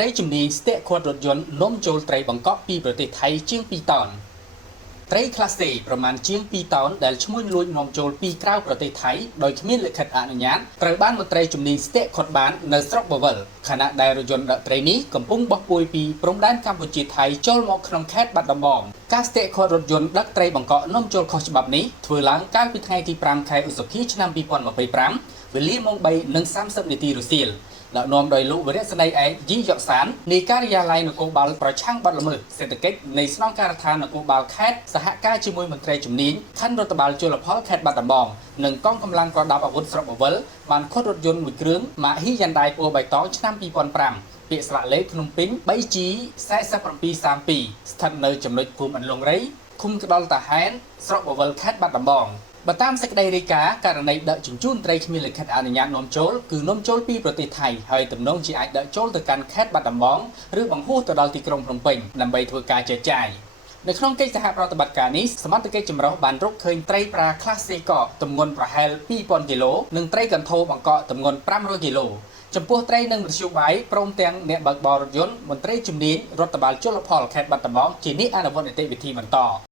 ត្រីជំនាញស្ទាក់ខាត់រថយន្តនាំចូលត្រីបង្កក់ពីប្រទេសថៃជាង2តោនត្រីក្លាស C ប្រមាណជាង2តោនដែលឈ្មោះលួចនាំចូលពីក្រៅប្រទេសថៃដោយគ្មានលិខិតអនុញ្ញាតត្រូវបានមន្ត្រីជំនាញស្ទាក់ខាត់បាននៅស្រុកបវលខណៈដែលរថយន្តដឹកត្រីនេះកំពុងបោះពុយពីព្រំដែនកម្ពុជាថៃចូលមកក្នុងខេត្តបាត់ដំបងការស្ទាក់ខាត់រថយន្តដឹកត្រីបង្កក់នាំចូលខុសច្បាប់នេះធ្វើឡើងកាលពីថ្ងៃទី5ខែឧសភាឆ្នាំ2025វេលាម៉ោង 3:30 នាទីរសៀលដឹកនាំដោយលោកវរៈស្ដីឯកយីយកសាននៃការិយាល័យនគរបាលប្រឆាំងបទល្មើសសេដ្ឋកិច្ចនៃស្នងការដ្ឋាននគរបាលខេត្តសហការជាមួយមន្ត្រីជំនាញខណ្ឌរដ្ឋបាលជលផលខេត្តបាត់ដំបងនិងកងកម្លាំងប្រដាប់អាវុធស្រុកបវលបានខុតរថយន្តមួយគ្រឿងម៉ាកហ៊ីយ៉ាន់ដៃពណ៌បៃតងឆ្នាំ2005ពាក្យស្លាកលេខភ្នំពេញ 3G 4732ស្ថិតនៅចំណុចភូមិអន្លង់រៃឃុំក្តល់តាហែនស្រុកបវលខេត្តបាត់ដំបងបើតាមសេចក្តីរាយការណ៍ករណីដឹកជញ្ជូនត្រីគ្មានលិខិតអនុញ្ញាតនាំចូលគឺនាំចូលពីប្រទេសថៃហើយទំនងជាអាចដឹកចូលទៅកាន់ខេត្តបាត់ដំបងឬបង្ហោះទៅដល់ទីក្រុងភ្នំពេញដើម្បីធ្វើការចែកចាយនៅក្នុងកិច្ចសហប្រតិបត្តិការនេះសមត្ថកិច្ចចម្រុះបានរកឃើញត្រីប្រាខ្លះសេកទម្ងន់ប្រហែល 2000 គីឡូនិងត្រីកន្ធរបង្កក់ទម្ងន់ 500 គីឡូចំពោះត្រីនិងមធ្យោបាយព្រមទាំងអ្នកបើកបររថយន្តមន្ត្រីជំនាញរដ្ឋបាលជលផលខេត្តបាត់ដំបងជាអ្នកអនុវត្តនីតិវិធីបន្ត